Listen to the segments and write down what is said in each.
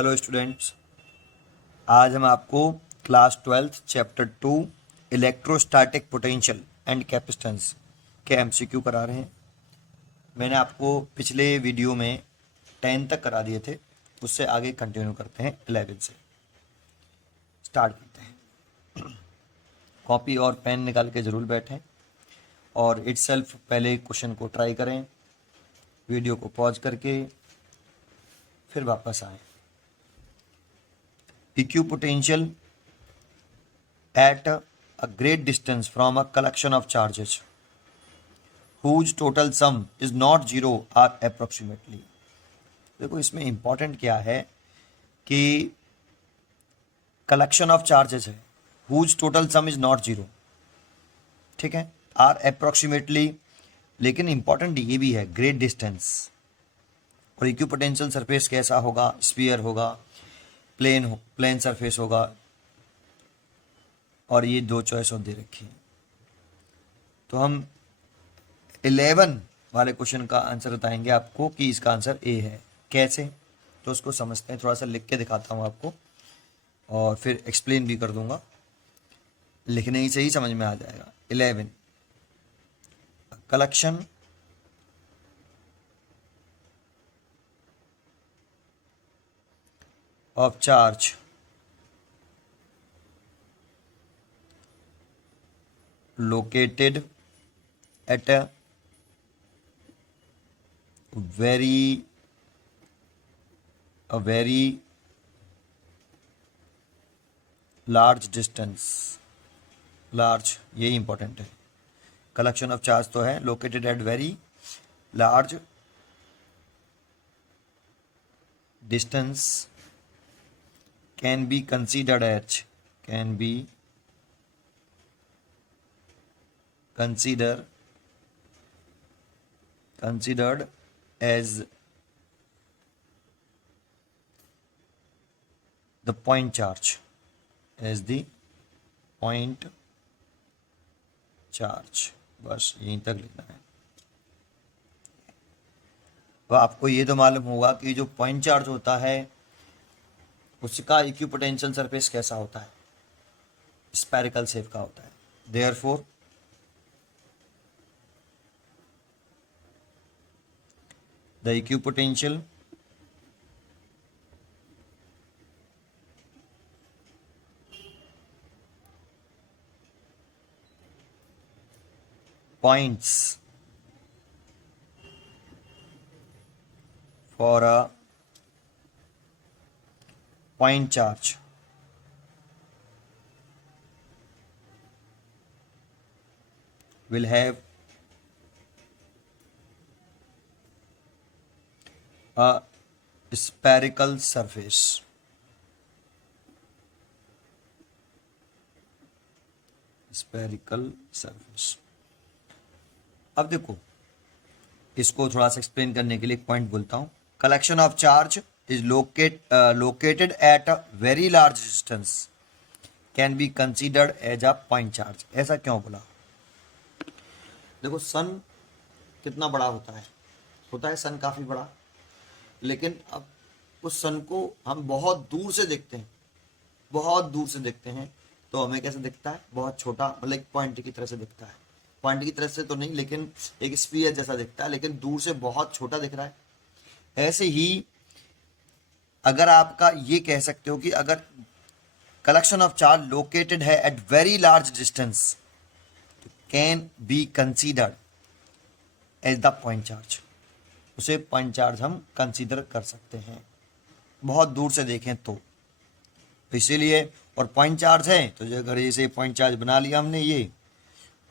Hello students, आज हम आपको class 12 chapter 2 electrostatic potential and capacitance के एमसीक्यू करा रहे हैं। मैंने आपको पिछले वीडियो में 10 तक करा दिए थे, उससे आगे कंटिन्यू करते हैं। 11 से स्टार्ट करते हैं। कॉपी और पेन निकाल के ज़रूर बैठें और इटसेल्फ पहले क्वेश्चन को ट्राई करें, वीडियो को पॉज करके फिर वापस आएँ। Equipotential at a great distance from a collection of charges whose total sum is not zero are approximately। देखो इसमें इंपॉर्टेंट क्या है कि कलेक्शन ऑफ चार्जेस है, whose total sum is not zero, ठीक है, आर अप्रोक्सीमेटली। लेकिन इंपॉर्टेंट ये भी है ग्रेट डिस्टेंस। और इक्विपोटेंशियल सरफेस कैसा होगा? स्फीयर होगा, प्लेन सरफेस होगा, और ये दो चॉइस दे रखी है। तो हम 11 वाले क्वेश्चन का आंसर बताएंगे आपको कि इसका आंसर ए है। कैसे? तो उसको समझते हैं, थोड़ा सा लिख के दिखाता हूँ आपको और फिर एक्सप्लेन भी कर दूंगा, लिखने ही से ही समझ में आ जाएगा। 11 collection of charge located at a very large distance। Large ये इंपॉर्टेंट है। कलेक्शन ऑफ चार्ज तो है located at very large distance can be considered as considered as the point charge, बस यहीं तक लिखना है। तो आपको ये तो मालूम होगा कि जो पॉइंट चार्ज होता है उसका इक्विपोटेंशियल सरफेस कैसा होता है? स्फेरिकल शेप का होता है। Therefore the equipotential points for a point charge will have a spherical surface। अब देखो, इसको थोड़ा सा एक्सप्लेन करने के लिए एक पॉइंट बोलता हूं। Collection of charge is located at a very large distance can be considered as a point charge. ऐसा क्यों बोला? देखो, सन कितना बड़ा होता है सन काफी बड़ा। लेकिन अब उस सन को हम बहुत दूर से देखते हैं तो हमें कैसे दिखता है? बहुत छोटा, मतलब एक पॉइंट की तरह से दिखता है। पॉइंट की तरह से तो नहीं, लेकिन एक स्फीयर जैसा दिखता है, लेकिन दूर से बहुत छोटा दिख रहा है। ऐसे ही अगर आपका ये कह सकते हो कि अगर कलेक्शन ऑफ चार्ज लोकेटेड है at very large distance can be considered as the point charge. उसे पॉइंट चार्ज हम कंसीडर कर सकते हैं, बहुत दूर से देखें तो इसीलिए। और पॉइंट चार्ज है तो अगर इसे पॉइंट चार्ज बना लिया हमने ये,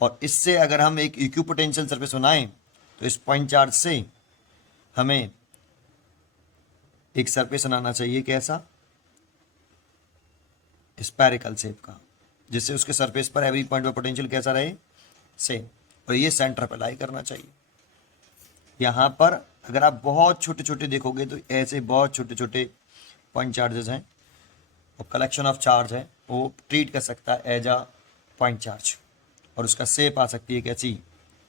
और इससे अगर हम एक इक्विपोटेंशियल सरफेस बनाएं तो इस पॉइंट चार्ज से हमें एक सरफेस बनाना चाहिए। कैसा? स्फेरिकल शेप का, जिससे उसके सरफेस पर एवरी पॉइंट पर पोटेंशियल कैसा रहे? सेम। और ये सेंटर पर लाई करना चाहिए। यहाँ पर अगर आप बहुत छोटे छोटे देखोगे तो ऐसे बहुत छोटे छोटे पॉइंट चार्जेस हैं, और कलेक्शन ऑफ चार्ज है वो ट्रीट कर सकता है एज अ पॉइंट चार्ज, और उसका शेप आ सकती है कैसी?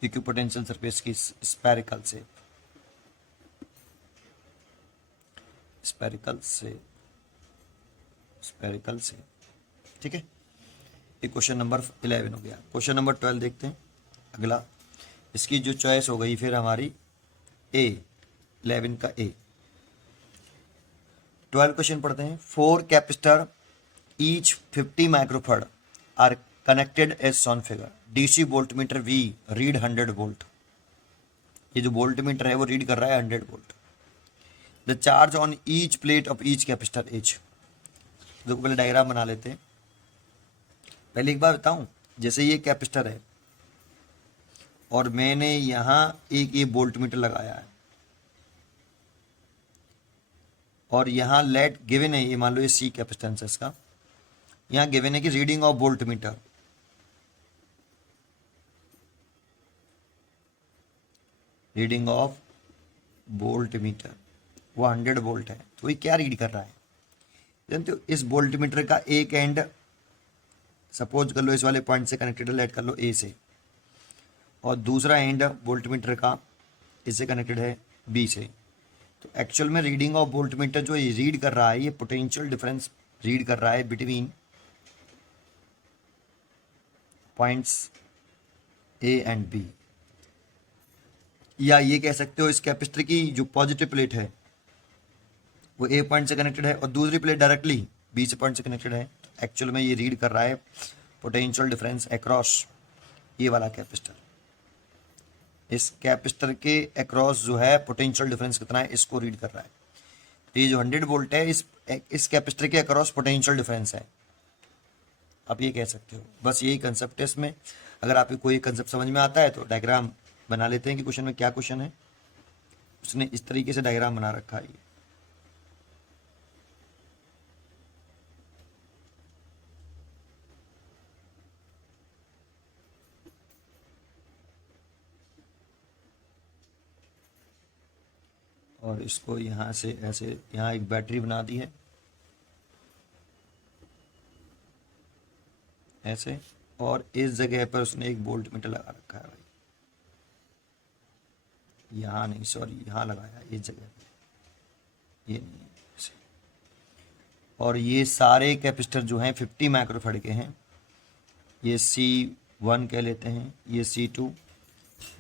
इक्विपोटेंशियल सरफेस की स्फेरिकल शेप। स्फेरिकल से। ठीक है, ये क्वेश्चन नंबर 11 हो गया। क्वेश्चन नंबर 12 देखते हैं अगला। इसकी जो चॉइस हो गई फिर हमारी ए, 11 का ए। 12 क्वेश्चन पढ़ते हैं। 4 capacitor each 50 microfarad are connected as shown figure. DC voltmeter V read 100 volt. ये जो वोल्टमीटर है वो रीड कर रहा है 100 volt. The charge on each plate of each capacitor H. देखो पहले डायग्राम बना लेते हैं। पहले एक बार बताऊं, जैसे ये कैपेसिटर है और मैंने यहां एक ये वोल्टमीटर लगाया है और यहां लेट गिवन है, ये मान लो ये सी कैपेसिटेंस है इसका, यहां गिवन है कि reading of voltmeter, reading of voltmeter वो 100 वोल्ट है। तो ये क्या रीड कर रहा है जानते हो? इस वोल्टमीटर का एक एंड सपोज कर लो इस वाले पॉइंट से कनेक्टेड है, लेट कर लो ए से, और दूसरा एंड वोल्टमीटर का इससे कनेक्टेड है बी से। तो एक्चुअल में रीडिंग ऑफ वोल्टमीटर जो ये रीड कर रहा है, ये पोटेंशियल डिफरेंस रीड कर रहा है between points A and B. या ये कह सकते हो इस कैपेसिटर की जो पॉजिटिव प्लेट है वो ए पॉइंट से कनेक्टेड है और दूसरी प्लेट डायरेक्टली बी से पॉइंट से कनेक्टेड है। एक्चुअल में ये रीड कर रहा है पोटेंशियल डिफरेंस अक्रॉस ये वाला कैपेसिटर। इस कैपेसिटर के अक्रॉस जो है पोटेंशियल डिफरेंस कितना है इसको रीड कर रहा है। तो ये जो 100 वोल्ट है इस कैपेसिटर के अक्रॉस पोटेंशियल डिफरेंस है, आप ये कह सकते हो। बस यही कंसेप्ट है इसमें। अगर आपको कोई कंसेप्ट समझ में आता है तो डायग्राम बना लेते हैं कि क्वेश्चन में क्या क्वेश्चन है। उसने इस तरीके से डायग्राम बना रखा है। और इसको यहाँ से ऐसे यहाँ एक बैटरी बना दी है ऐसे, और इस जगह पर उसने एक वोल्ट मीटर लगा रखा है भाई। यहाँ नहीं, सॉरी यहाँ लगाया इस जगह पे, ये नहीं ऐसे। और ये सारे कैपेसिटर जो हैं 50 माइक्रोफैराड के हैं। ये C1 कह लेते हैं, ये C2,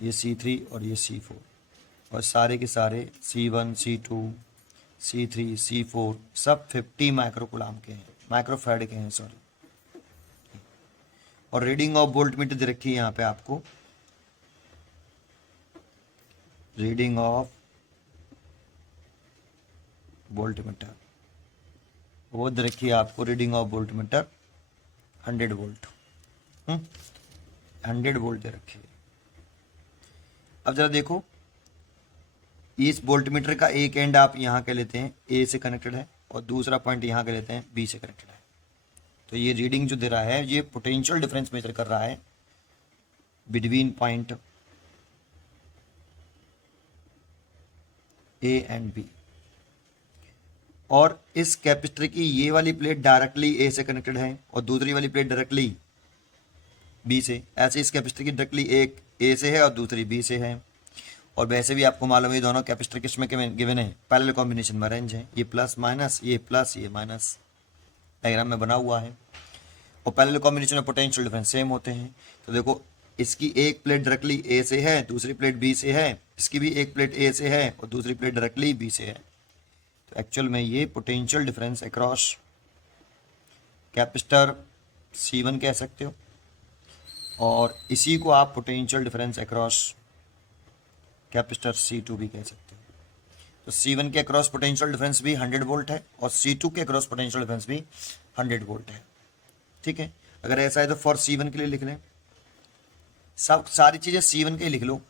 ये C3 और ये C4। और सारे के सारे C1, C2, C3, C4 सब 50 माइक्रोकुलाम के हैं, माइक्रोफैराड के हैं सॉरी। और रीडिंग ऑफ वोल्टमीटर दे रखी है यहाँ पे आपको, रीडिंग ऑफ वोल्टमीटर वो दे रखी है आपको, reading of voltmeter 100 volt, 100 volt दे रखी है। अब जरा देखो, इस वोल्टमीटर का एक एंड आप यहाँ के लेते हैं ए से कनेक्टेड है और दूसरा पॉइंट यहाँ के लेते हैं बी से कनेक्टेड है। तो ये रीडिंग जो दे रहा है ये पोटेंशियल डिफरेंस मेजर कर रहा है between point A and B. और इस कैपेसिटर की ये वाली प्लेट डायरेक्टली ए से कनेक्टेड है और दूसरी वाली प्लेट डायरेक्टली बी से। ऐसे इस कैपेसिटर की डायरेक्टली एक ए से है और दूसरी बी से है। और वैसे भी आपको मालूम है दोनों कैपेसिटर किसमें गिवन है, पैरेलल कॉम्बिनेशन में अरेंज है। ये प्लस माइनस, ये प्लस ये माइनस, डायग्राम में बना हुआ है। और पैरेलल कॉम्बिनेशन में पोटेंशियल डिफरेंस सेम होते हैं। तो देखो इसकी एक प्लेट डायरेक्टली ए से है, दूसरी प्लेट बी से है, इसकी भी एक प्लेट ए से है और दूसरी प्लेट डायरेक्टली बी से है। तो एक्चुअल में ये potential difference across capacitor C1 कह सकते हो और इसी को आप potential difference across capacitor C2 भी कह सकते हो। तो C1 के अक्रॉस पोटेंशियल डिफरेंस भी 100 वोल्ट है और C2 के अक्रॉस पोटेंशियल डिफरेंस भी 100 वोल्ट है। ठीक है, अगर ऐसा है तो फॉर C1 के लिए लिख लें, सब सारी चीज़ें C1 के ही लिख लो।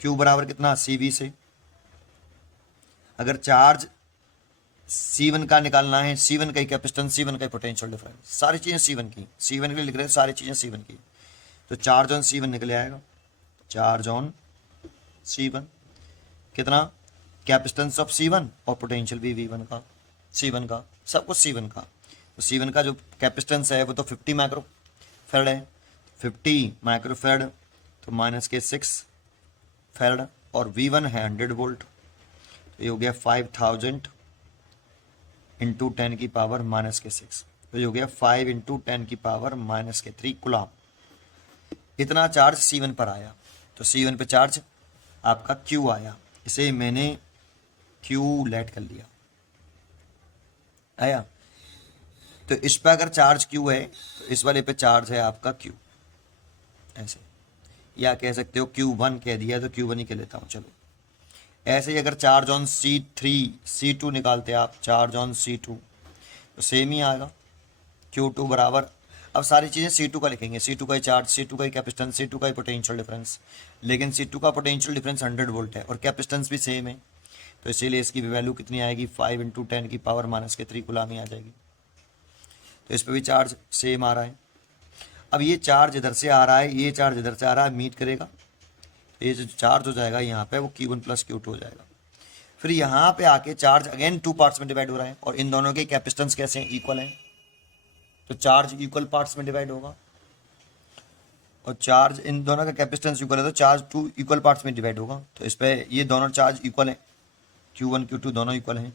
Q बराबर कितना, CV से। अगर चार्ज C1 का निकालना है, C1 का ही कैपेसिटेंस, C1 का ही पोटेंशियल डिफरेंस, सारी चीज़ें C1 की, C1 के लिए लिख रहे हैं सारी चीज़ें C1 की। तो चार्ज ऑन C1 निकले आएगा, चार्ज ऑन C1 कितना, कैपेसिटेंस ऑफ C1 और पोटेंशियल भी V1 का, C1 का, सब कुछ C1 का। तो C1 का जो कैपेसिटेंस है वो तो 50 माइक्रोफैराड है, 50 माइक्रोफैराड तो माइनस के 6 फैराड, और V1 है 100 वोल्ट। तो ये हो गया 5000 इंटू 10 की पावर माइनस के 6, तो ये हो गया 5 इंटू 10 की पावर माइनस के 3 कूलम। इतना चार्ज C1 पर आया, तो C1 पे चार्ज आपका Q आया, इसे मैंने Q लेट कर लिया, आया। तो इस पर अगर चार्ज Q है तो इस वाले पे चार्ज है आपका Q, ऐसे, या कह सकते हो Q1 कह दिया तो Q1 ही कह लेता हूँ, चलो। ऐसे ही अगर चार्ज ऑन C3 C2 निकालते आप, चार्ज ऑन C2 तो सेम ही आएगा, Q2 बराबर, अब सारी चीज़ें C2 का लिखेंगे, C2 का ही चार्ज, C2 का ही कैपेसिटेंस, C2 का ही पोटेंशियल डिफरेंस, लेकिन C2 का पोटेंशियल डिफरेंस 100 वोल्ट है और कैपेसिटेंस भी सेम है, तो इसीलिए इसकी वैल्यू कितनी आएगी, 5 इंटू 10 की पावर माइनस के 3 कूलम ही आ जाएगी। तो इस पर भी चार्ज सेम आ रहा है। अब ये चार्ज इधर से आ रहा है, ये चार्ज इधर से आ रहा है, मीट करेगा, तो ये जो चार्ज हो जाएगा यहाँ पे वो Q1 प्लस Q2 हो जाएगा। फिर यहाँ पे आके चार्ज अगेन 2 पार्ट्स में डिवाइड हो रहा है और इन दोनों के कैपेसिटेंस कैसे हैं, इक्वल हैं, तो चार्ज इक्वल पार्ट्स में डिवाइड होगा, और चार्ज इन दोनों का कैपेसिटेंस इक्वल है तो चार्ज 2 इक्वल पार्ट्स में डिवाइड होगा, तो इस पर ये दोनों चार्ज इक्वल है, Q1 Q2 दोनों इक्वल हैं,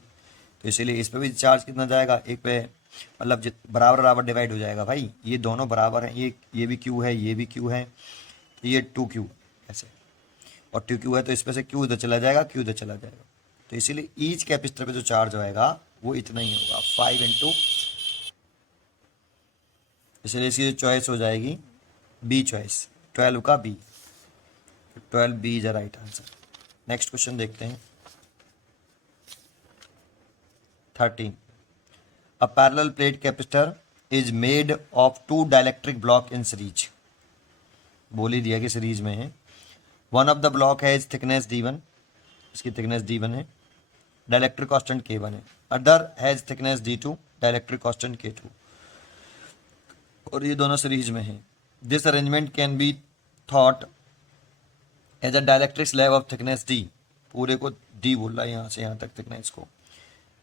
तो इसीलिए इस पर भी चार्ज कितना जाएगा, एक पे मतलब बराबर बराबर डिवाइड हो जाएगा भाई, ये दोनों बराबर हैं, ये भी Q है, ये भी Q है, तो ये 2Q ऐसे, और 2Q है तो इस पर से Q इधर चला जाएगा, Q इधर चला जाएगा, तो इसीलिए ईच कैपेसिटर पे जो चार्ज आएगा वो इतना ही होगा, 5 इंटू, इसलिए इसकी जो चॉइस हो जाएगी बी चॉइस, 12 का B, 12 B is the right answer. Next question देखते हैं, 13, a parallel plate capacitor is made of 2 dielectric block in series, बोल ही दिया कि सीरीज में है। One of the block has thickness D1, इसकी थिकनेस D1 है, डाइलेक्ट्रिक कांस्टेंट K1 है, other has thickness D2, dielectric constant K2, और ये दोनों सीरीज में है। This arrangement can be thought as a dielectric slab of thickness D, पूरे को D बोल रहा है यहाँ से यहाँ तक थिकनेस को,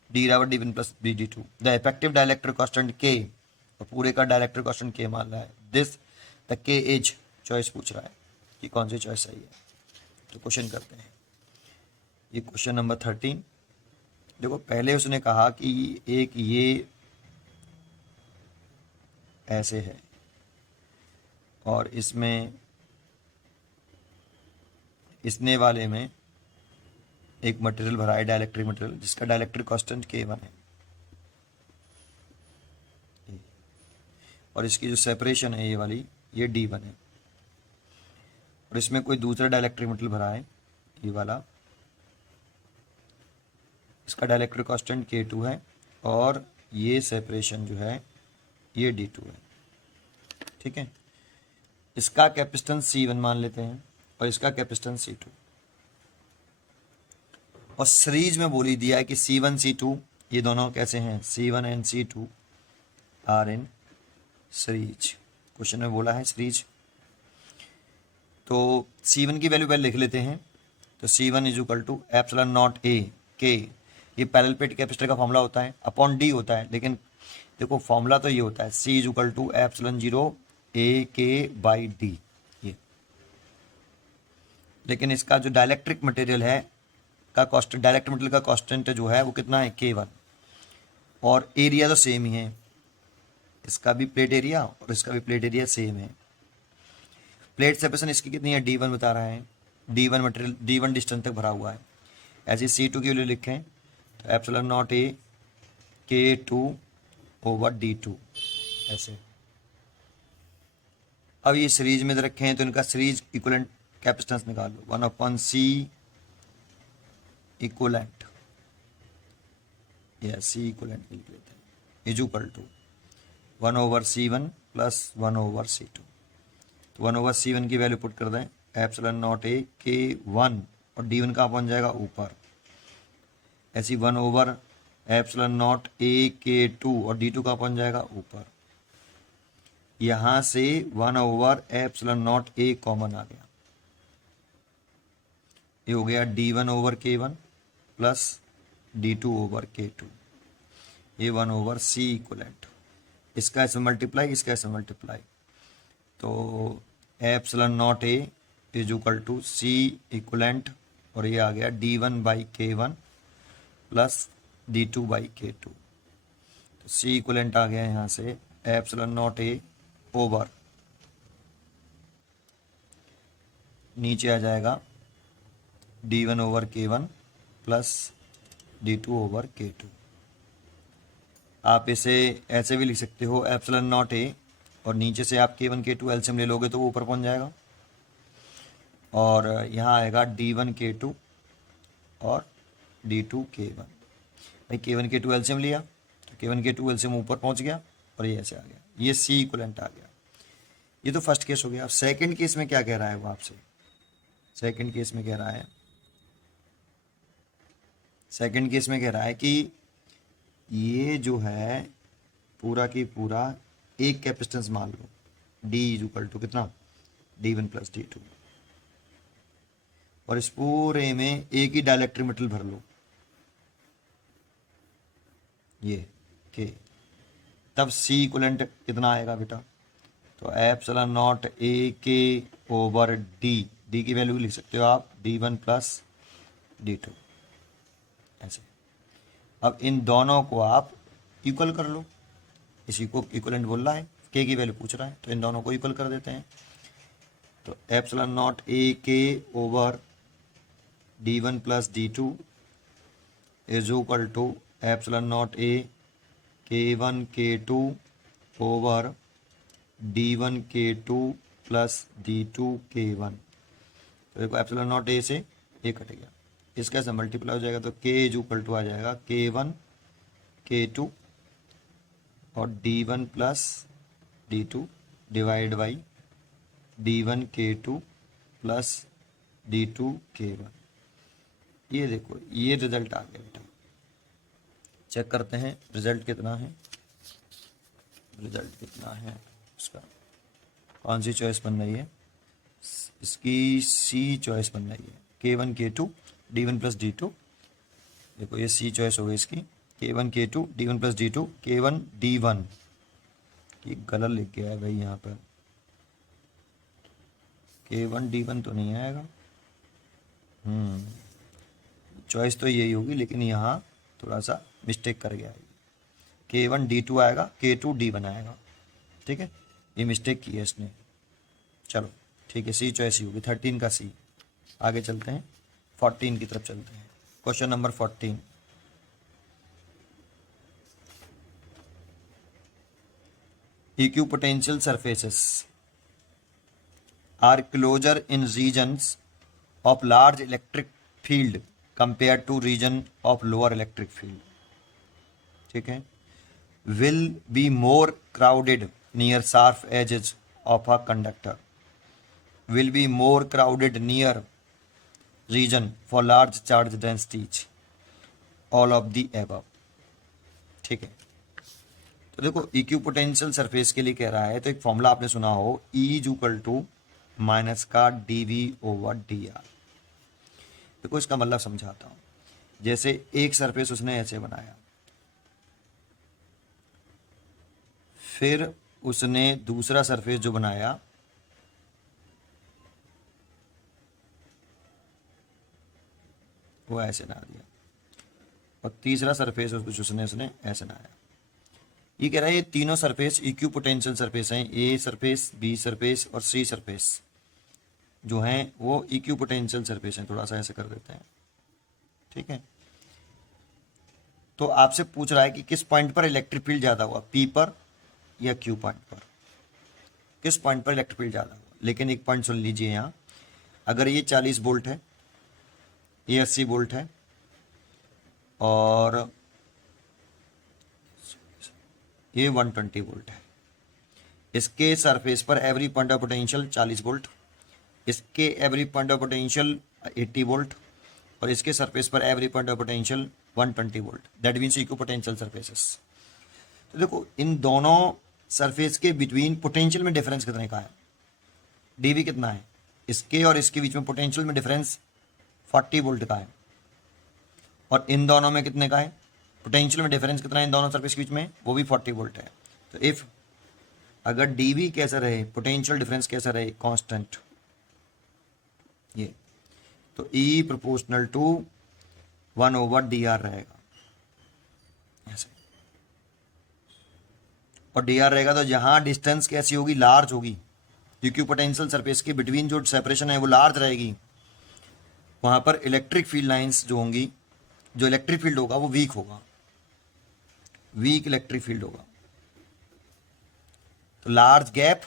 D बराबर D1 plus BD2, the effective dielectric constant K, और पूरे का डाइलेक्ट्रिक कांस्टेंट K मान रहा है, this the K as, choice पूछ रहा है कि कौन सी चॉइस सही है, तो क्वेश्चन करते हैं। ये क्वेश्चन नंबर 13, देखो पहले उसने कहा कि एक ये ऐसे है और इसमें इसने वाले में एक मटेरियल भरा है, डाइलेक्ट्रिक मटेरियल, जिसका डाइलेक्ट्रिक कांस्टेंट K1 है, और इसकी जो सेपरेशन है ये वाली, ये D1 है, और इसमें कोई दूसरा डाइलेक्ट्रिक मटेरियल भरा है, ये वाला, इसका डाइलेक्ट्रिक कांस्टेंट K2 है, और ये सेपरेशन जो है ये D2 है, ठीक है। इसका कैपेसिटेंस C1 मान लेते हैं और इसका कैपेसिटेंस C2, और सीरीज में बोली दिया है कि C1 C2 ये दोनों कैसे हैं, C1 and C2 are in series, question में बोला है सीरीज। तो C1 की वैल्यू पहले लिख लेते हैं, तो C1 is equal to epsilon naught A K, ये पैरेलल प्लेट कैपेसिटर का फॉर्मूला होता है, अपॉन D होता है, लेकिन देखो फॉर्मूला तो ये होता है C is equal to epsilon 0 A K by D, ये, लेकिन इसका जो डाइलेक्ट्रिक मटेरियल है का कांस्टेंट, डाइलेक्ट्रिक मटेरियल का कांस्टेंट जो है वो कितना है, K1, और एरिया तो सेम ही है, इसका भी प्लेट एरिया और इसका भी प्लेट एरिया सेम है। प्लेट सेपरेशन इसकी कितनी है, D1 बता रहा है, D1 मटेरियल, D1 डिस्टेंस तक भरा हुआ है। ऐसे C2 की वैल्यू लिखें तो epsilon naught A K2 over D2 ऐसे। अब ये सीरीज में रखे हैं तो इनका सीरीज इक्विवेलेंट कैपेसिटेंस निकाल लो, 1/C इक्विवेलेंट, या C इक्विवेलेंट लिख लेते हैं, is equal to 1/C1 plus 1/C2, तो 1/C1 की वैल्यू पुट कर दें, एप्सिलॉन नॉट A K1, और D1 कहाँ पहुँच जाएगा, ऊपर, ऐसी 1 एप्सिलॉन नॉट A K2, और D2 कहाँ पहुँच जाएगा, ऊपर। यहाँ से 1 एप्सिलॉन नॉट A कॉमन आ गया, ये हो गया D1/K1 प्लस D2/K2, ये 1/C इक्वलेंट, इसका ऐसे मल्टीप्लाई, इसका ऐसे मल्टीप्लाई, तो epsilon naught A is equal to C equivalent, और ये आ गया D1/K1 प्लस D2/K2, तो सी इक्वलेंट आ गया यहाँ से एप्सिलॉन नॉट ए ओवर, नीचे आ जाएगा d1 over k1 plus d2 over k2। आप इसे ऐसे भी लिख सकते हो एप्सिलॉन नॉट ए, और नीचे से आप k1 k2 एलसीएम ले लोगे तो वो ऊपर पहुंच जाएगा, और यहाँ आएगा d1 k2 और d2 k1। भाई k1 k2 एलसीएम लिया तो k1 k2 एलसीएम ऊपर पहुंच गया और ये ऐसे आ गया, ये सी इक्वलेंट आ गया। ये तो फर्स्ट केस हो गया। अब सेकंड केस में क्या कह रहा है वो आपसे, सेकंड केस में कह रहा है, सेकंड केस में कह रहा है कि ये जो है पूरा की पूरा एक कैपेसिटेंस मान लो, D इज इक्वल टू कितना d1 प्लस d2, और इस पूरे में एक ही डाइलेक्ट्रिक मेटल भर लो, ये K, तब C इक्वलेंट कितना आएगा बेटा, तो epsilon naught A K over D की वैल्यू लिख सकते हो आप d1 प्लस d2 ऐसे। अब इन दोनों को आप इक्वल कर लो, इसी को इक्वलेंट बोल रहा है, K की वैल्यू पूछ रहा है, तो इन दोनों को इक्वल कर देते हैं। तो epsilon naught A K over d1 plus d2 is equal to epsilon naught A k1 k2 over d1 k2 plus d2 k1। तो देखो एप्सिलॉन नॉट ए से ए कट गया, इसका से मल्टीप्लाई हो जाएगा तो k इज इक्वल टू आ जाएगा k1 k2 और d1 plus d2 divide by d1 k2 plus d2 k1। ये देखो ये रिजल्ट आ गया बेटा। चेक करते हैं रिजल्ट कितना है, रिजल्ट कितना है इसका, कौन सी चॉइस बन रही है, इसकी सी चॉइस बन रही है, k1 k2 d1 plus d2। देखो ये सी चॉइस हो गई इसकी, k1 k2 d1 plus d2, k1 d1, ये गलत लिख गया है भाई यहाँ पर, k1 d1 तो नहीं आएगा, चॉइस तो यही होगी, लेकिन यहाँ थोड़ा सा मिस्टेक कर गया है, k1 d2 आएगा, k2 d1 आएगा, ठीक है, ये मिस्टेक की है इसने। चलो ठीक है, सी चॉइस ही होगी, 13 का सी। आगे चलते हैं 14 की तरफ चलते हैं। Question number 14, equipotential surfaces are closer in regions of large electric field compared to region of lower electric field, ठीक है, will be more crowded near sharp edges of a conductor, will be more crowded near region for large charge densities, all of the above, ठीक है। तो देखो equipotential surface के लिए कह रहा है, तो एक फॉर्मूला आपने सुना हो, E is equal to minus का dv ओवर dr। देखो इसका मतलब समझाता हूं, जैसे एक सरफेस उसने ऐसे बनाया, फिर उसने दूसरा सरफेस जो बनाया वो ऐसे बना दिया, और तीसरा सरफेस उसने ऐसे बनाया। ये कह रहा है ये तीनों सरफेस इक्विपोटेंशियल सरफेस हैं, ए सरफेस, बी सरफेस और सी सरफेस जो हैं वो इक्विपोटेंशियल सरफेस हैं। थोड़ा सा ऐसे कर देते हैं, ठीक है। तो आपसे पूछ रहा है कि किस पॉइंट पर इलेक्ट्रिक फील्ड ज़्यादा हुआ, पी पर या क्यू पॉइंट पर, किस पॉइंट पर इलेक्ट्रिक फील्ड ज़्यादा हुआ। लेकिन एक पॉइंट सुन लीजिए यहाँ, अगर ये 40 वोल्ट है, ये 80 वोल्ट है, और ये 120 वोल्ट है, इसके सरफेस पर every point of potential 40 volt, इसके every point of potential 80 volt, और इसके सरफेस पर every point of potential 120 volt, that means equipotential surfaces. तो देखो इन दोनों सरफेस के बिटवीन पोटेंशियल में डिफरेंस कितने का है, डीवी कितना है, इसके और इसके बीच में पोटेंशियल में डिफरेंस 40 वोल्ट का है, और इन दोनों में कितने का है, पोटेंशियल में डिफरेंस कितना है इन दोनों सरफेस के बीच में, वो भी 40 वोल्ट है। तो इफ अगर डीवी कैसा रहे, पोटेंशियल डिफरेंस कैसा रहे, कांस्टेंट, ये तो E proportional to 1 over dr रहेगा ऐसे। और डी आर रहेगा, तो जहाँ डिस्टेंस कैसी होगी, लार्ज होगी, इक्विपोटेंशियल सरफेस के बिटवीन जो सेपरेशन है वो लार्ज रहेगी, वहाँ पर इलेक्ट्रिक फील्ड लाइंस जो होंगी, जो इलेक्ट्रिक फील्ड होगा वो वीक होगा, वीक इलेक्ट्रिक फील्ड होगा। तो large gap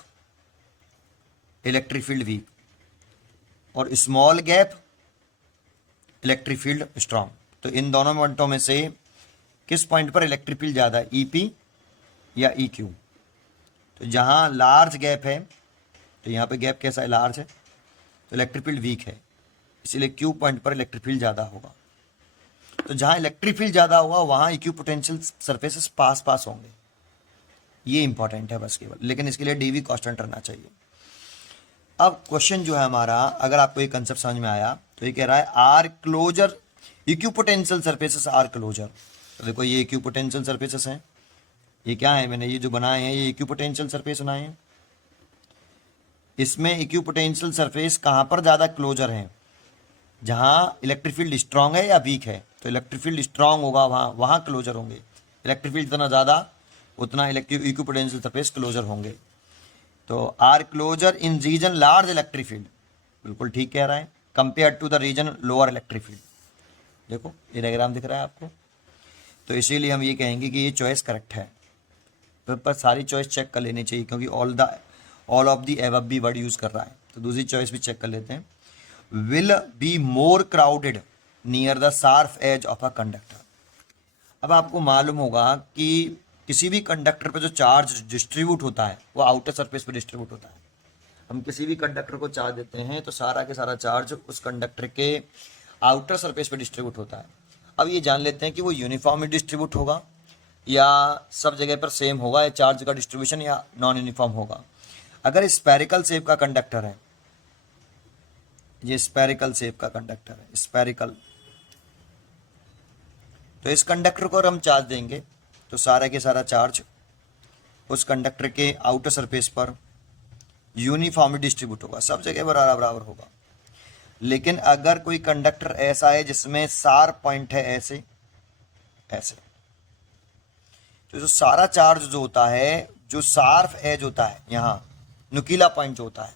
electric field weak, और small gap electric field strong. तो इन दोनों पॉइंटों में से किस पॉइंट पर इलेक्ट्रिक फील्ड ज़्यादा है, ईपी या ईक्यू? तो जहाँ लार्ज गैप है, तो यहाँ पे गैप कैसा है, लार्ज है, तो इलेक्ट्रिक फील्ड वीक है, इसीलिए क्यू पॉइंट पर इलेक्ट्रिक फील्ड ज़्यादा होगा। तो जहाँ इलेक्ट्रिक फील्ड ज़्यादा होगा वहाँ इक्यू पोटेंशियल सरफेसेस पास पास होंगे, ये इंपॉर्टेंट है बस केवल, लेकिन इसके लिए डीवी कांस्टेंट रहना चाहिए। अब क्वेश्चन जो है हमारा, अगर आपको ये कंसेप्ट समझ में आया, तो ये कह रहा है are closer equipotential surfaces are closer. तो देखो ये इक्विपोटेंशियल सरफेसेस हैं, ये क्या है, मैंने ये जो बनाए हैं ये इक्विपोटेंशियल सरफेस बनाए हैं। इसमें इक्विपोटेंशियल सरफेस कहाँ पर ज़्यादा क्लोजर है, जहाँ इलेक्ट्रिक फील्ड स्ट्रांग है या वीक है। तो इलेक्ट्रिक फील्ड स्ट्रांग होगा वहाँ क्लोजर होंगे, इलेक्ट्रिक फील्ड जितना ज़्यादा उतना इक्विपोटेंशियल सरफेस क्लोजर होंगे। तो are closer in region large electric field, बिल्कुल ठीक कह रहा है, compare to the region lower electric field. देखो ये डायग्राम दिख रहा है आपको, तो इसीलिए हम ये कहेंगे कि ये चॉइस करेक्ट है। पर सारी चॉइस चेक कर लेनी चाहिए, क्योंकि ऑल ऑफ दी एबव भी वर्ड यूज़ कर रहा है, तो दूसरी चॉइस भी चेक कर लेते हैं। Will be more crowded near the sharp edge of a conductor. अब आपको मालूम होगा कि किसी भी कंडक्टर पर जो चार्ज डिस्ट्रीब्यूट होता है वो आउटर सरफेस पर डिस्ट्रीब्यूट होता है। हम किसी भी कंडक्टर को चार्ज देते हैं तो सारा के सारा चार्ज उस कंडक्टर के आउटर सरफेस पर डिस्ट्रीब्यूट होता है। अब ये जान लेते हैं कि वो यूनिफॉर्मली डिस्ट्रीब्यूट होगा या सब जगह पर सेम होगा, या चार्ज का डिस्ट्रीब्यूशन या नॉन यूनिफॉर्म होगा। अगर स्पेरिकल शेप का कंडक्टर है, ये स्पेरिकल शेप का कंडक्टर है, स्पेरिकल, तो इस कंडक्टर को अगर हम चार्ज देंगे तो सारा के सारा चार्ज उस कंडक्टर के आउटर सरफेस पर यूनिफॉर्मली डिस्ट्रीब्यूट होगा, सब जगह बराबर बराबर होगा। लेकिन अगर कोई कंडक्टर ऐसा है जिसमें शार्प पॉइंट है, ऐसे ऐसे, तो जो सारा चार्ज जो होता है, जो शार्प एज होता है, यहाँ नुकीला पॉइंट जो होता है,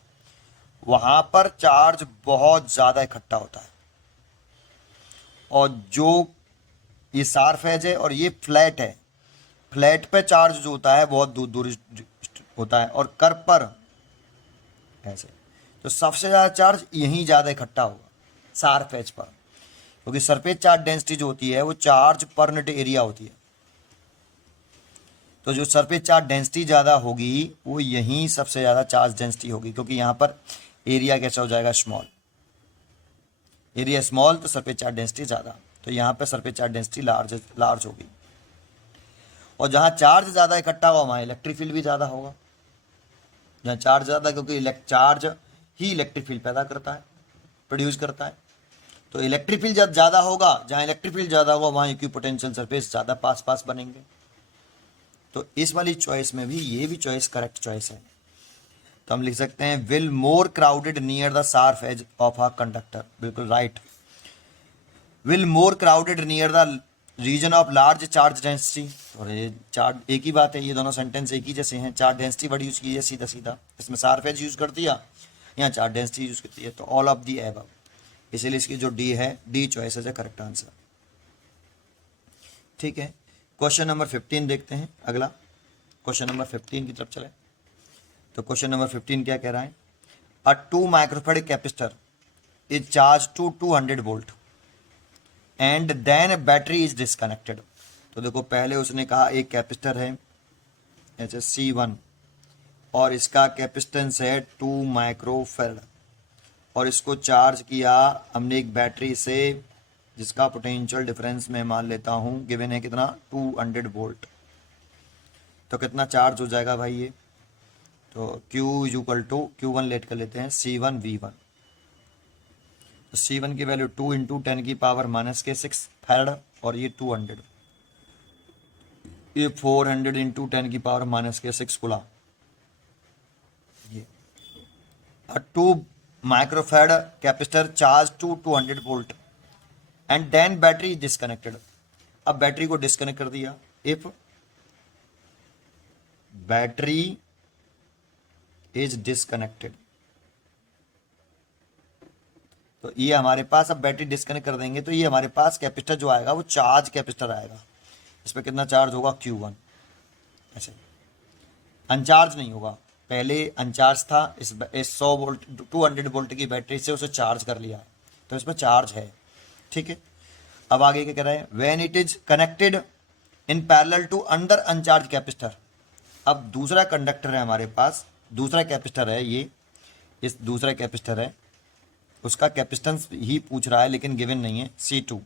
वहां पर चार्ज बहुत ज्यादा इकट्ठा होता है। और जो ये शार्प एज है और ये फ्लैट है, फ्लैट पे चार्ज जो होता है बहुत दूर दूर होता है, और कर्व पर ऐसे, तो सबसे ज़्यादा चार्ज यहीं ज़्यादा इकट्ठा होगा, शार्प एज पर, क्योंकि सरफेस चार्ज डेंसिटी जो होती है वो चार्ज पर यूनिट एरिया होती है। तो जो सरफेस चार्ज डेंसिटी ज़्यादा होगी वो यहीं सबसे ज़्यादा चार्ज डेंसिटी होगी, क्योंकि यहाँ पर एरिया कैसा हो जाएगा, स्मॉल, एरिया स्मॉल तो सरफेस चार्ज डेंसिटी ज़्यादा, तो यहाँ पर सरफेस चार्ज डेंसिटी लार्ज होगी। और जहाँ चार्ज ज़्यादा इकट्ठा होगा वहाँ इलेक्ट्रिक फील्ड भी ज़्यादा होगा, जहाँ चार्ज ज़्यादा, क्योंकि चार्ज ही इलेक्ट्रिक फील्ड पैदा करता है, प्रोड्यूस करता है। तो इलेक्ट्रिक फील्ड जब ज़्यादा होगा, जहाँ इलेक्ट्रिक फील्ड ज़्यादा होगा वहाँ इक्विपोटेंशियल सरफेस ज़्यादा पास पास बनेंगे। तो इस वाली चॉइस में भी ये भी चॉइस करेक्ट चॉइस है। तो हम लिख सकते हैं will more crowded near the sharp edge of a conductor, बिल्कुल right. Will more crowded near the region of large charge density, और ये चार्ज एक ही बात है, ये दोनों सेंटेंस एक ही जैसे हैं। चार्ज डेंसिटी वर्ड यूज़ की है सीधा सीधा, इसमें शार्प एज यूज़ कर दिया, यहाँ चार्ज डेंसिटी यूज़ करती है, तो ऑल ऑफ दी एबव, इसीलिए इसकी जो डी है, डी चॉइस है करेक्ट आंसर। ठीक है, क्वेश्चन नंबर 15 देखते हैं। अगला क्वेश्चन नंबर 15 की तरफ चले। तो क्वेश्चन नंबर 15 क्या कह रहा है, a 2 microfarad capacitor is charge to 200 volt and then battery is disconnected. तो देखो पहले उसने कहा एक कैपेसिटर है ऐसे C1 और इसका कैपेसिटेंस है 2 माइक्रोफैराड, और इसको चार्ज किया हमने एक बैटरी से जिसका पोटेंशियल डिफरेंस मैं मान लेता हूँ गिवन है कितना, 200 वोल्ट। तो कितना चार्ज हो जाएगा भाई ये, तो Q equal to Q1 late कर लेते हैं C1 V1। तो C1 की वैल्यू 2 इंटू 10 की पावर -6 फैराड, और ये 200, ये 400 इंटू 10 की पावर -6 कुला, ये 2 microfarad capacitor charge to 200 volt and then battery disconnected. अब बैटरी को डिस्कनेक्ट कर दिया, इफ बैटरी इज डिस्कनेक्टेड। तो ये हमारे पास, अब बैटरी डिस्कनेक्ट कर देंगे तो ये हमारे पास कैपेसिटर जो आएगा वो चार्ज कैपेसिटर आएगा। इस पर कितना चार्ज होगा, Q1। ऐसे अनचार्ज नहीं होगा, पहले अनचार्ज था, इस 100 वोल्ट 200 वोल्ट की बैटरी से उसे चार्ज कर लिया है, तो इसमें चार्ज है। ठीक है, अब आगे क्या कह रहा है, when it is connected in parallel to under uncharged capacitor. अब दूसरा कंडक्टर है हमारे पास, दूसरा कैपेसिटर है ये, इस दूसरा कैपेसिटर है, उसका कैपेसिटेंस ही पूछ रहा है लेकिन गिवन नहीं है, C2,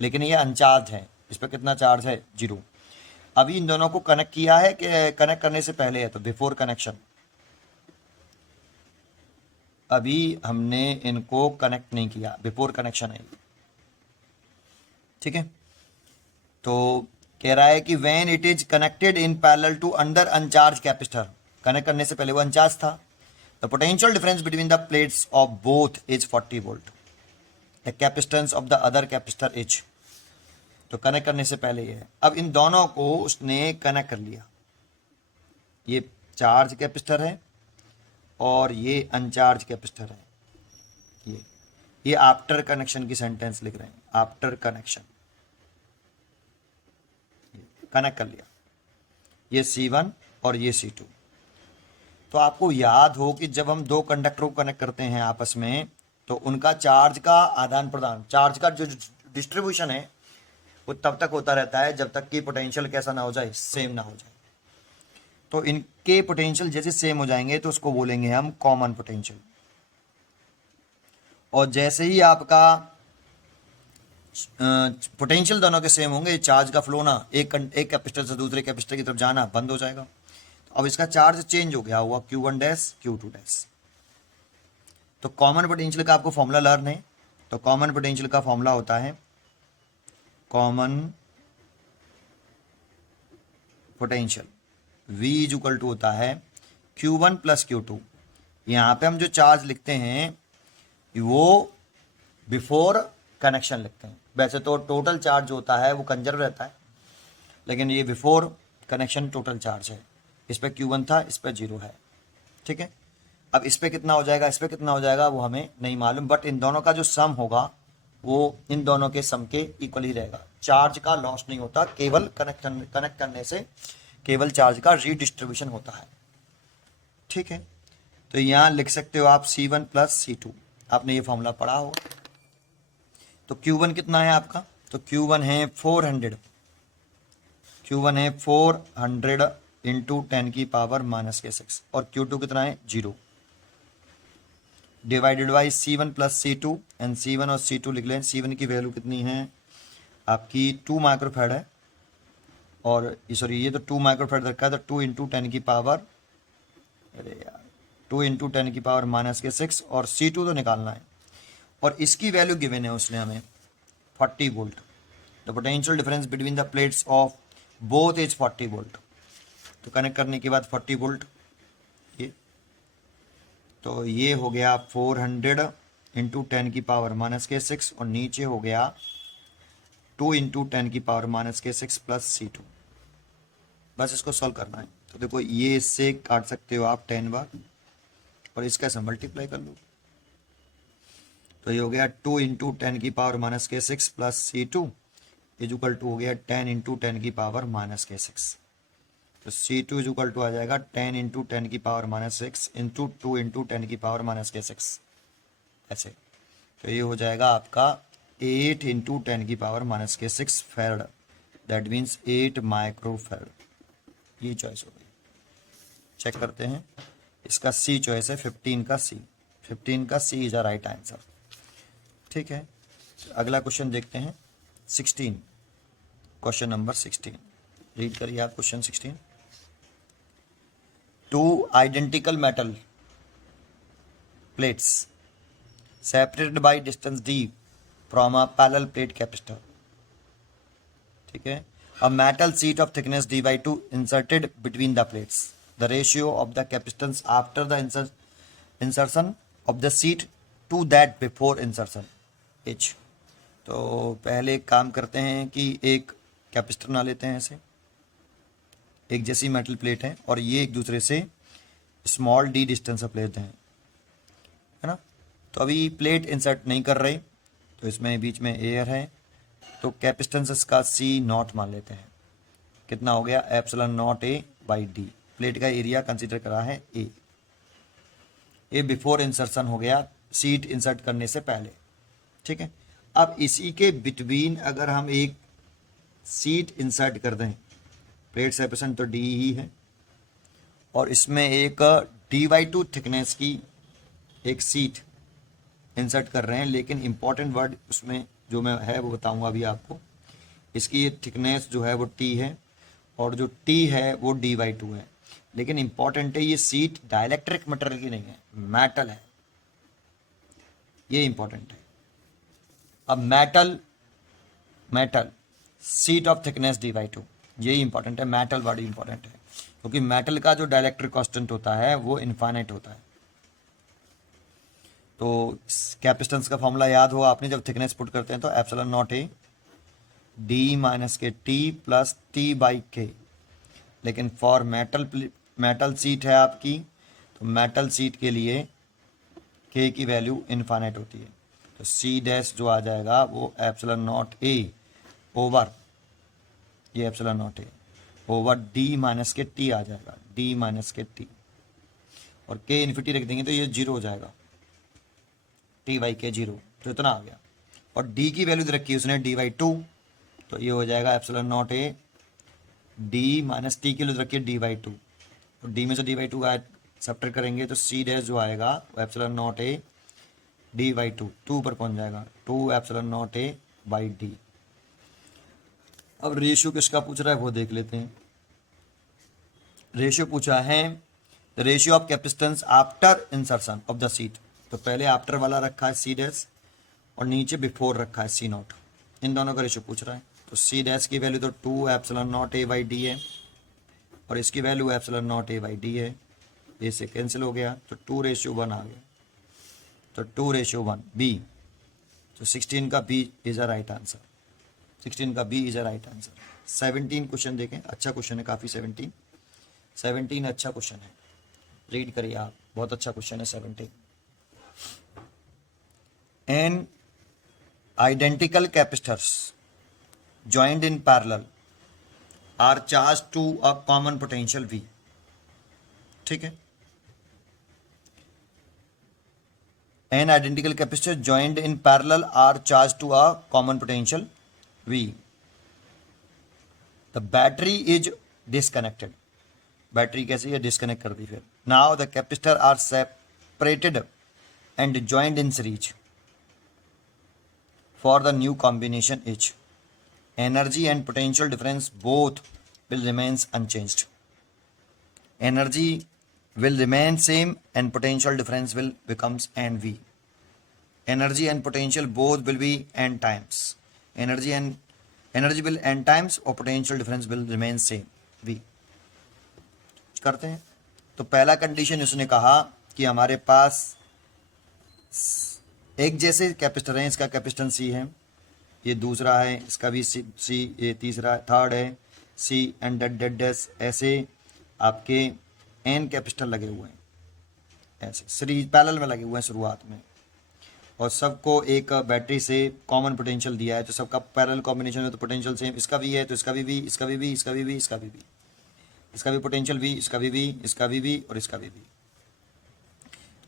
लेकिन ये अनचार्ज है, इस पर कितना चार्ज है, 0। अभी इन दोनों को कनेक्ट किया है कि कनेक्ट करने से पहले है, तो बिफोर कनेक्शन। अभी हमने इनको कनेक्ट नहीं किया, बिफोर कनेक्शन है। ठीक है, तो कह रहा है कि when it is connected in parallel to under uncharged capacitor, connect करने से पहले वो अनचार्ज था, the potential difference between the plates of both is 40 volt, the capacitance of the other capacitor is. तो कनेक्ट करने से पहले ये है। अब इन दोनों को उसने कनेक्ट कर लिया, ये चार्ज कैपेसिटर है और ये अनचार्ज कैपेसिटर है। ये आफ्टर कनेक्शन की सेंटेंस लिख रहे हैं, आफ्टर कनेक्शन कनेक्ट कर लिया, ये C1 और ये C2। तो आपको याद हो कि जब हम दो कंडक्टर को कनेक्ट करते हैं आपस में, तो उनका चार्ज का आदान प्रदान, चार्ज का जो डिस्ट्रीब्यूशन है वो तब तक होता रहता है जब तक कि पोटेंशियल कैसा ना हो जाए, सेम ना हो जाए। तो इनके पोटेंशियल जैसे सेम हो जाएंगे तो उसको बोलेंगे हम कॉमन पोटेंशियल। और जैसे ही आपका पोटेंशियल दोनों के सेम होंगे, चार्ज का फ्लो ना एक कैपेसिटर से दूसरे कैपेसिटर की तरफ जाना बंद हो जाएगा। तो अब इसका चार्ज चेंज हो गया हुआ, Q1 डैश Q2 डैश। तो कॉमन पोटेंशियल का आपको फॉर्मूला लर्न है, तो कॉमन पोटेंशियल का फॉर्मूला होता है, common potential V is equal to होता है Q1 प्लस Q2। यहाँ पे हम जो चार्ज लिखते हैं वो बिफोर कनेक्शन लिखते हैं। वैसे तो टोटल चार्ज होता है वो कंजर्व रहता है, लेकिन ये बिफोर कनेक्शन टोटल चार्ज है। इस पर Q1 था, इस पर 0 है। ठीक है, अब इस पर कितना हो जाएगा, इस पर कितना हो जाएगा वो हमें नहीं मालूम, बट इन दोनों का जो सम होगा वो इन दोनों के सम के इक्वल ही रहेगा। चार्ज का लॉस नहीं होता, केवल कनेक्ट करने से केवल चार्ज का रीडिस्ट्रीब्यूशन होता है। ठीक है, तो यहाँ लिख सकते हो आप C1 प्लस C2, आपने ये फॉर्मूला पढ़ा हो। तो Q1 कितना है आपका, तो Q1 है 400, Q1 है 400 इंटू 10 की पावर -6, और Q2 कितना है 0, divided by C1 plus C2, and C1 और C2 लिख लें। C1 की वैल्यू कितनी है आपकी 2 माइक्रोफैड है, और सॉरी ये तो 2 माइक्रोफैड रखा है, तो 2 इंटू 10 की पावर, अरे यार 2 इंटू 10 की पावर -6, और C2 तो निकालना है, और इसकी वैल्यू गिवन है उसने हमें 40 volt. The potential difference between the plates of both is 40 volt. तो कनेक्ट करने के बाद 40 वोल्ट, ये तो ये हो गया 400 इंटू 10 की पावर -6, और नीचे हो गया 2 इंटू 10 की पावर -6 प्लस C2। बस इसको सॉल्व करना है। तो देखो ये इससे काट सकते हो आप 10 बार, और इसका से मल्टीप्लाई कर लो, तो ये हो गया 2 इंटू 10 की power -6 plus C2 is equal to हो गया 10 इंटू 10 की पावर -6। तो C2 इज इक्वल टू आ जाएगा 10 इंटू 10 की पावर -6 इंटू 2 इंटू 10 की पावर -6, ऐसे। तो ये हो जाएगा आपका 8 इंटू 10 की power -6 farad, that means 8 microfarad. ये चॉइस हो गई। चेक करते हैं, इसका C चॉइस है, 15 का C is a right answer. ठीक है, अगला क्वेश्चन देखते हैं 16, क्वेश्चन नंबर 16। रीड करिए आप question 16। Two identical metal plates separated by distance d from a parallel plate capacitor. ठीक है, a metal sheet of thickness d/2 inserted between the plates. The ratio of the capacitance after the insertion of the sheet to that before insertion h। तो पहले एक काम करते हैं कि एक कैपेसिटर ना लेते हैं, ऐसे एक जैसी मेटल प्लेट है और ये एक दूसरे से स्मॉल डी डिस्टेंस प्लेट है ना। तो अभी प्लेट इंसर्ट नहीं कर रहे, तो इसमें बीच में एयर है, तो कैपेसिटेंस का सी नॉट मान लेते हैं। कितना हो गया, epsilon naught A by D. Plate का एरिया कंसीडर करा है ए बिफोर इंसर्शन हो गया, सीट इंसर्ट करने से पहले, ठीक है। अब इसी के बिटवीन अगर हम एक सीट इंसर्ट कर दें, प्लेट सेपरेशन तो डी ही है, और इसमें एक dy2 थिकनेस की एक सीट इंसर्ट कर रहे हैं, लेकिन इंपॉर्टेंट वर्ड उसमें जो मैं है वो बताऊंगा अभी आपको। इसकी ये थिकनेस जो है वो t है और जो t है वो dy2 है, लेकिन इंपॉर्टेंट है ये सीट डाइलेक्ट्रिक मटेरियल की नहीं है, मेटल है, ये इंपॉर्टेंट है। अब metal seat of thickness dy2, यही इंपॉर्टेंट है, मेटल वर्ड इंपॉर्टेंट है, क्योंकि मेटल का जो डाइलेक्ट्रिक कांस्टेंट होता है वो इनफाइनाइट होता है। तो कैपेसिटेंस का फॉर्मूला याद होगा आपने, जब थिकनेस पुट करते हैं तो epsilon naught A D minus के टी प्लस टी बाई के। लेकिन फॉर मेटल सीट है आपकी, तो मेटल सीट के लिए के की वैल्यू इनफाइनाइट होती है, तो सी डैश जो आ जाएगा वो एप्सिलॉन नॉट ए ओवर, ये एप्सिलॉन नॉट ए ओवर डी माइनस के टी आ जाएगा, डी माइनस के टी, और के इन्फिनिटी रख देंगे तो ये जीरो हो जाएगा, टी बाई के जीरो, तो इतना आ गया। और डी की वैल्यू दे रखी है उसने dy2, तो ये हो जाएगा epsilon naught A D minus T की वैल्यू रखी है dy2, और डी में से dy2 का सब्ट्रैक्ट करेंगे तो सी डैश जो आएगा वो एप्सिलॉन नॉट ए dy2, 2 पर पहुंच जाएगा, 2 epsilon naught A by D. अब रेशियो किसका पूछ रहा है वो देख लेते हैं। रेशियो पूछा है the ratio of capacitance after insertion of the seat, तो पहले आफ्टर वाला रखा है सी डैश और नीचे बिफोर रखा है सी नॉट, इन दोनों का रेशियो पूछ रहा है। तो सी डैश की वैल्यू तो 2 epsilon naught A by D है और इसकी value epsilon naught A by D है, ए से कैंसिल हो गया तो 2:1 आ गया, तो 2:1 बी, तो 16 का B is a right answer, 16 का B is a right answer. 17 question देखें, अच्छा क्वेश्चन है काफ़ी, 17 अच्छा क्वेश्चन है, रीड करिए आप, बहुत अच्छा क्वेश्चन है 17। An identical capacitors joined in parallel are charged to a common potential V, ठीक है। n identical capacitors joined in parallel are charged to a common potential V. The battery is disconnected, battery कैसे है disconnect कर दी फिर। now the capacitor are separated and joined in series for the new combination H. Energy and potential difference both will remains unchanged. Energy will remain same and potential difference will becomes NV. Energy and potential both will be n times. Energy will n times और potential difference will remain same V. करते हैं तो पहला condition उसने कहा कि हमारे पास एक जैसे कैपेसिटर हैं, इसका कैपेसिटेंस C है, ये दूसरा है, इसका भी सी, ये तीसरा थर्ड है सी एंड डेड डैश, ऐसे आपके एन कैपेसिटर लगे हुए हैं, ऐसे सीरीज पैरेलल में लगे हुए हैं शुरुआत में, और सबको एक बैटरी से कॉमन पोटेंशियल दिया है, तो सबका पैरेलल कॉम्बिनेशन है तो पोटेंशियल सेम, इसका भी है तो इसका भी इसका भी इसका भी इसका भी इसका भी पोटेंशियल भी, इसका भी इसका भी और इसका भी।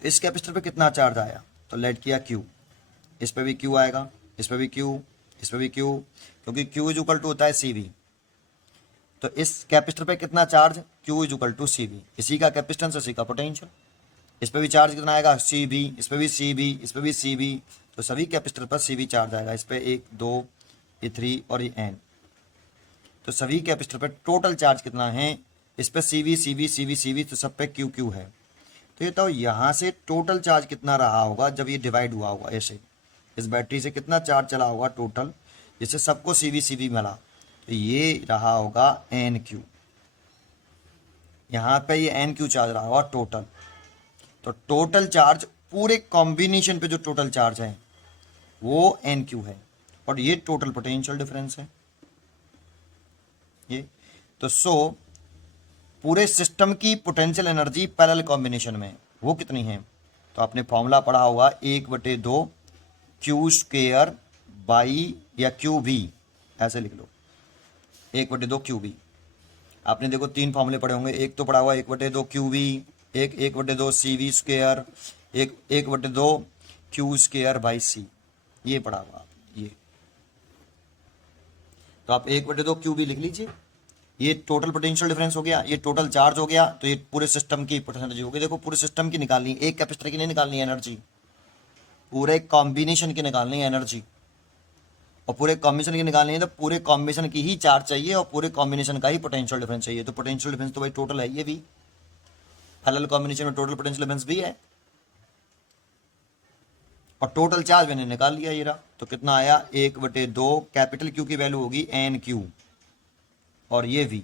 इस कैपेसिटर पे कितना चार्ज आया, तो लेट किया Q, इस पे भी Q आएगा, इस पे भी Q, इस पे भी Q, क्योंकि Q इज इक्वल टू होता है CV, तो इस कैपेसिटर पे कितना charge, Q is equal to CV, इसी का कैपेसिटेंस इसी का पोटेंशियल। इस पे भी चार्ज कितना आएगा CV, इस पे भी CV, इस पे भी CV, तो सभी कैपेसिटर पर CV चार्ज आएगा, इस पे 1 2 ये 3 और ये N, तो सभी कैपेसिटर पर टोटल चार्ज कितना है, इस पे CV CV CV CV, तो सब पे Q है। तो ये तो यहाँ से टोटल चार्ज कितना रहा होगा जब ये डिवाइड हुआ होगा, ऐसे इस बैटरी से कितना चार्ज चला होगा टोटल, जिससे सबको CV मिला, तो ये रहा होगा NQ, यहाँ पे ये NQ चार्ज रहा होगा टोटल। तो टोटल चार्ज पूरे कॉम्बिनेशन पे जो टोटल चार्ज है वो NQ है, और ये टोटल पोटेंशियल डिफरेंस है ये। तो सो पूरे सिस्टम की पोटेंशियल एनर्जी पैरेलल कॉम्बिनेशन में वो कितनी है? तो आपने फॉर्मूला पढ़ा होगा 1/2 क्यू स्क्वेयर बाई या क्यू वी, ऐसे लिख लो 1/2 क्यू वी। आपने देखो 3 फॉर्मूले पढ़े होंगे, एक तो पढ़ा हुआ 1/2 क्यू वी, एक 1/2 सी वी स्क्वेयर, एक 1/2 क्यू स्क्वेयर बाई सी, ये पढ़ा हुआ आपने ये। तो आप 1/2 क्यू वी लिख लीजिए। ये टोटल पोटेंशियल डिफरेंस हो गया, ये टोटल चार्ज हो गया, तो ये पूरे सिस्टम की पोटेंशियल एनर्जी हो गई। देखो पूरे सिस्टम की निकालनी है, एक कैपेसिटर की नहीं निकालनी है एनर्जी, पूरे कॉम्बिनेशन की निकालनी है एनर्जी। और पूरे कॉम्बिनेशन की निकालनी है तो पूरे कॉम्बिनेशन की ही चार्ज चाहिए और पूरे कॉम्बिनेशन का ही पोटेंशियल डिफरेंस चाहिए। तो पोटेंशियल डिफरेंस तो भाई टोटल है ये भी, पैरेलल कॉम्बिनेशन में टोटल पोटेंशियल डिफरेंस भी है और टोटल चार्ज मैंने निकाल लिया ये रहा। तो कितना आया 1/2, कैपिटल क्यू की वैल्यू होगी एन क्यू और ये वी,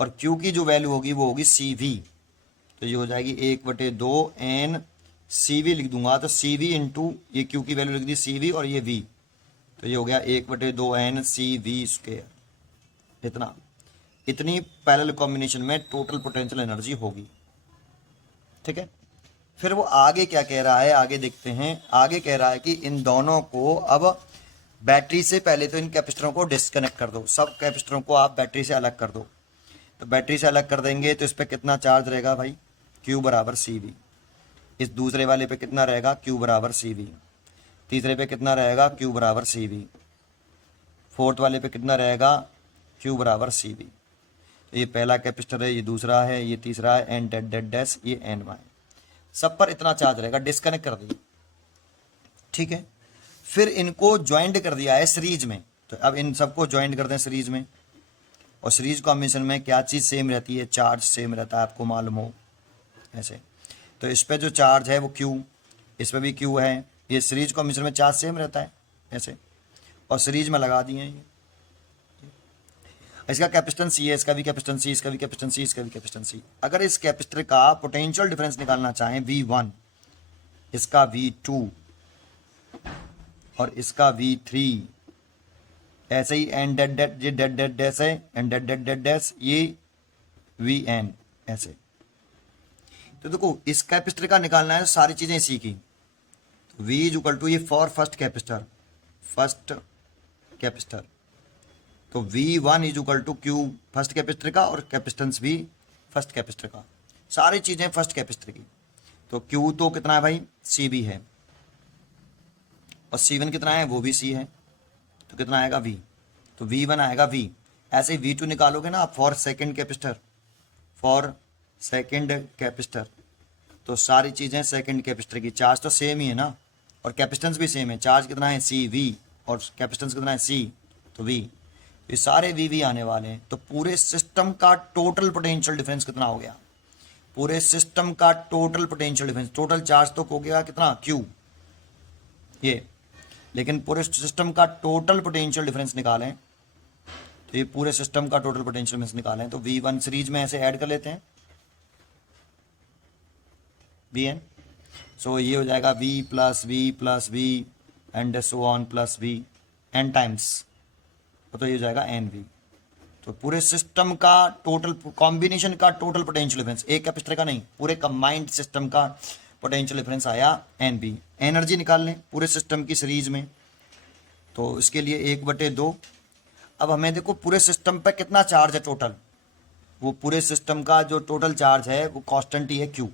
और क्यू की जो वैल्यू होगी वो होगी सी वी। तो ये हो जाएगी 1/2 एन सी वी लिख दूंगा, तो सी वी इंटू ये क्यू की वैल्यू लिख दी सी वी और ये वी, तो ये हो गया 1/2 एन सी वी स्क्वेयर। इतना, इतनी पैरेलल कॉम्बिनेशन में टोटल पोटेंशियल एनर्जी होगी। ठीक है, फिर वो आगे क्या कह रहा है, आगे देखते हैं। आगे कह रहा है कि इन दोनों को अब बैटरी से, पहले तो इन कैपेसिटरों को डिस्कनेक्ट कर दो, सब कैपेसिटरों को आप बैटरी से अलग कर दो। तो बैटरी से अलग कर देंगे तो इस पर कितना चार्ज रहेगा भाई, Q बराबर सी वी। इस दूसरे वाले पे कितना रहेगा, Q बराबर सी वी। तीसरे पे कितना रहेगा, Q बराबर सी वी। फोर्थ वाले पे कितना रहेगा, Q बराबर सी वी। तो ये पहला कैपेसिटर है, ये दूसरा है, ये तीसरा है, एन डेड डेड डैश, ये एन वाई, सब पर इतना चार्ज रहेगा। डिस्कनेक्ट कर दिया, ठीक है। फिर इनको ज्वाइंट कर दिया है सीरीज में, तो अब इन सबको ज्वाइंट कर दें सीरीज में। और सीरीज कॉम्बिनेशन में क्या चीज़ सेम रहती है, चार्ज सेम रहता है, आपको मालूम हो ऐसे। तो इस पर जो चार्ज है वो Q, इस पर भी Q है, ये सीरीज कॉम्बिनेशन में चार्ज सेम रहता है ऐसे, और सीरीज में लगा दिए हैं ये। इसका कैपेसिटेंस C है, इसका भी कैपेसिटेंस C, इसका भी कैपेसिटेंस C, इसका भी कैपेसिटेंस C। अगर इस कैपेसिटर का पोटेंशियल डिफरेंस निकालना चाहें V1, इसका V2 और इसका V3, ऐसे ही एन डेड डेड, ये डेड डेड डैश है, एन डेड डेड डेड डैश, ये Vn ऐसे। तो देखो इस कैपेसिटर का निकालना है, सारी चीजें इसी की। तो V इज इक्वल टू, ये for first capacitor, first capacitor, तो V1 is equal to Q first capacitor का और कैपेसिटेंस भी फर्स्ट कैपेसिटर का, सारी चीजें फर्स्ट कैपेसिटर की। तो Q तो कितना है भाई, CB है, और C1 कितना है, वो भी C है, तो कितना आएगा V, तो V1 आएगा V। ऐसे ही V2 निकालोगे ना आप for second capacitor, for second capacitor, तो सारी चीज़ें सेकंड कैपेसिटर की, चार्ज तो सेम ही है ना और कैपेसिटेंस भी सेम है। चार्ज कितना है CV और कैपेसिटेंस कितना है C, तो V, ये सारे V आने वाले हैं। तो पूरे सिस्टम का टोटल पोटेंशियल डिफरेंस कितना हो गया, पूरे सिस्टम का total potential difference, total charge तो हो गया कितना Q ये, लेकिन पूरे सिस्टम का टोटल पोटेंशियल डिफरेंस निकालें, तो ये पूरे सिस्टम का टोटल पोटेंशियल डिफरेंस निकालें तो V1 सीरीज में ऐसे ऐड कर लेते हैं Vn, सो ये हो जाएगा V plus V and so on plus V n times, तो ये हो जाएगा NV। तो पूरे सिस्टम का टोटल, कॉम्बिनेशन का टोटल पोटेंशियल डिफरेंस, एक कैपेसिटर का नहीं, पूरे कंबाइंड सिस्टम का पोटेंशियल डिफरेंस आया NV। एनर्जी निकाल लें पूरे सिस्टम की सीरीज में, तो इसके लिए 1/2। अब हमें देखो पूरे सिस्टम पे कितना चार्ज है टोटल, वो पूरे सिस्टम का जो टोटल चार्ज है वो कांस्टेंट ही है Q,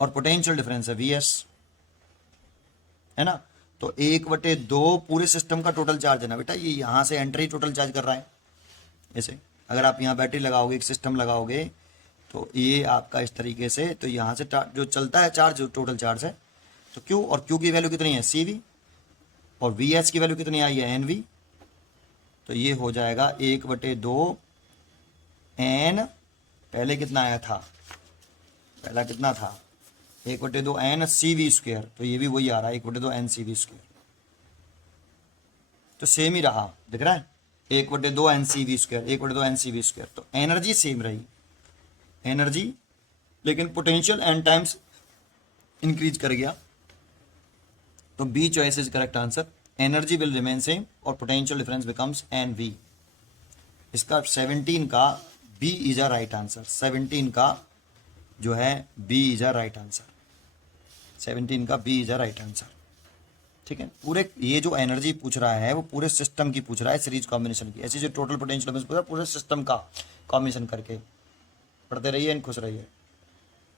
और पोटेंशियल डिफरेंस है Vs, है ना। तो 1/2 पूरे सिस्टम का टोटल चार्ज है ना बेटा, ये यहाँ से एंट्री टोटल चार्ज कर रहा है ऐसे। अगर आप यहाँ बैटरी लगाओगे, एक सिस्टम लगाओगे, तो ये आपका इस तरीके से, तो यहाँ से जो चलता है चार्ज, जो टोटल चार्ज है, तो Q, और Q की वैल्यू कितनी है CV, और Vs की वैल्यू कितनी आई है NV। तो ये हो जाएगा 1/2 N, पहले कितना आया था, पहला कितना था 1/2 N CV स्क्वायर, तो ये भी वही आ रहा है 1/2 N CV स्क्वायर, तो सेम ही रहा, दिख रहा है 1/2 N CV square, 1/2 N CV square. तो एनर्जी सेम रही, एनर्जी, लेकिन पोटेंशियल n टाइम्स इंक्रीज कर गया। तो B choice is correct answer, energy will remain same और पोटेंशियल डिफरेंस बिकम्स NV। इसका 17 का B is a right answer. 17 का जो है B is a right answer. 17 का B is a right answer. ठीक है, पूरे ये जो एनर्जी पूछ रहा है वो पूरे सिस्टम की पूछ रहा है, सीरीज कॉम्बिनेशन की। ऐसी जो टोटल पोटेंशियल पूछ रहा है पूरे सिस्टम का कॉम्बिनेशन करके। पढ़ते रहिए एंड खुश रहिए।